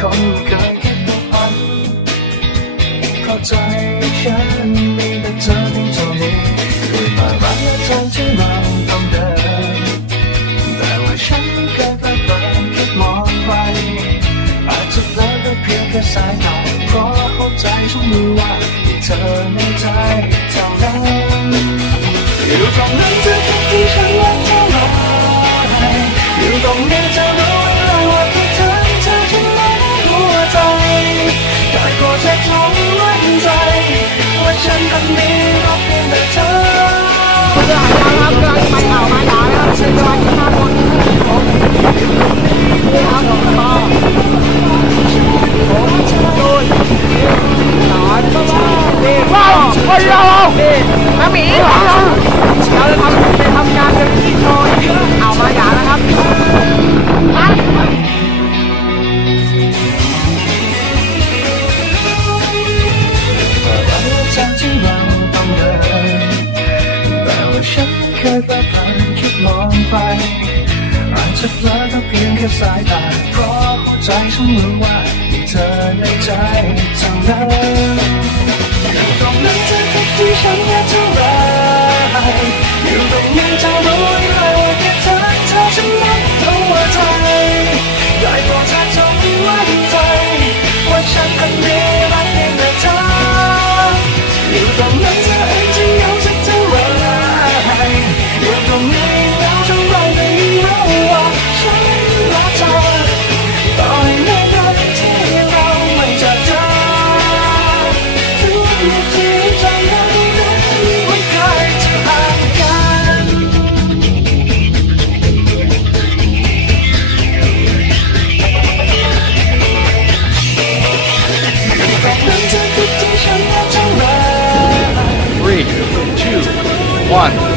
คนเคยคิดว่าพันเข้าใจฉันมีแต่เธอเพียงเท่านี้ด้วยมารักและทางที่เราต้องเดินแต่ว่าฉันเคยพลาดพลั้งคิดมองไปอาจจะเลิดก็เพียงแค่สายตาเพราะเข้าใจทุกมือว่ามีเธอในใจ ก็จะทงมั่นใจว่าฉันคนนี้รักเพียงแต่เธอ ฉันเคยแปรผันคิดมองไปอาจจะเพลิดก็เพียงแค่สายตาเพราะหัวใจเสมอว่ามีเธอในใจเท่านั้นตรงนั้นเธอคิดที่ฉันแค่เท่า one.